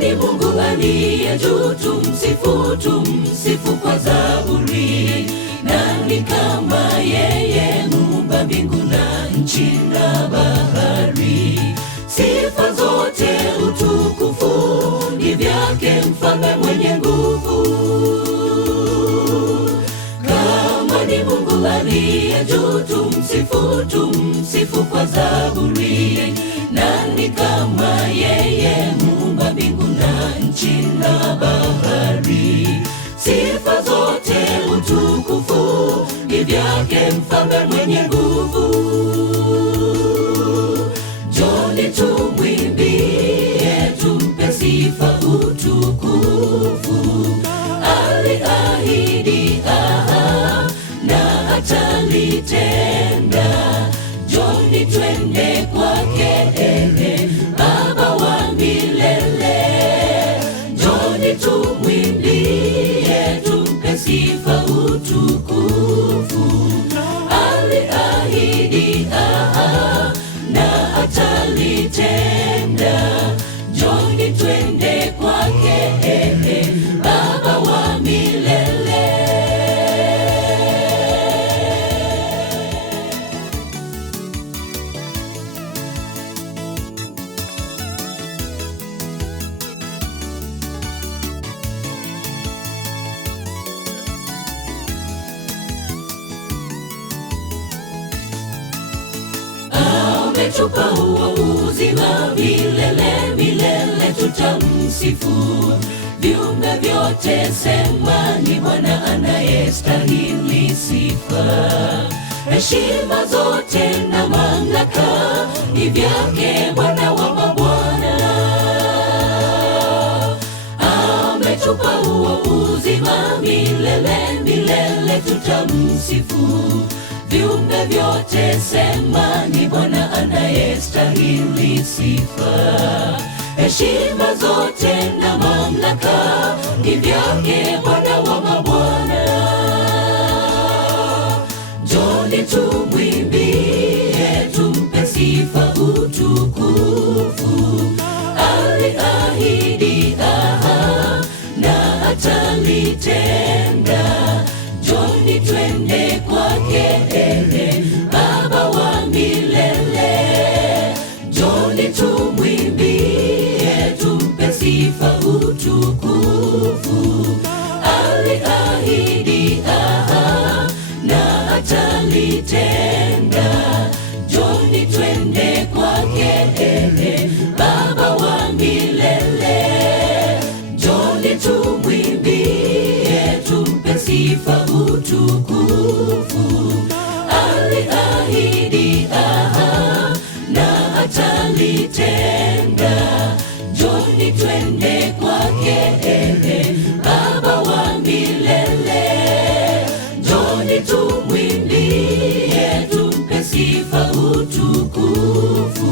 Ni Mungu aliye juu, tumsifu kwa zaburi. Nani kama yeye, muumba mbingu na nchi na bahari? Sifa zote utukufu ni vyake, mfalme mwenye nguvu. Kama ni Mungu aliye juu, tumsifu kwa zaburi. Nani kama yeye, muumba mbingu na nchi na bahari? Sifa zote utukufu ni vyake, mfalme mwenye nguvu. Njoni tumwimbie, tumpe sifa utukufu. Aliahidi na atalitenda. Njoni twende kwake, Baba wa milele. Njoni tumwimbie, tumpe sifa utukufu. Aliahidi na atalitenda. Njoni twende kwake, Baba wa milele. Ametupa huo uzima milele, tutamsifu. Viumbe vyote sema, ni Bwana anayestahili sifa. Heshima zote na mamlaka ni vyake, Bwana wa mabwana. Ametupa huo uzima milele, tutamsifu. Viumbe vyote sema, ni Bwana anayestahili sifa. Heshima zote na mamlaka ni vyake, Bwana wa mabwana. Njoni tumwimbie, tumpe sifa utukufu. Aliahidi na atalitenda. Njoni twende kwake, Baba wa milele. Njoni tumwimbie, tumpe sifa utukufu. Aliahidi na atalitenda. Njoni twende kwake, Baba wa milele. Njoni tumwimbie, tumpe sifa utukufu. Aliahidi na atalitenda. Njoni twende kwake, Baba wa milele. Njoni tumwimbie, tumpe sifa utukufu.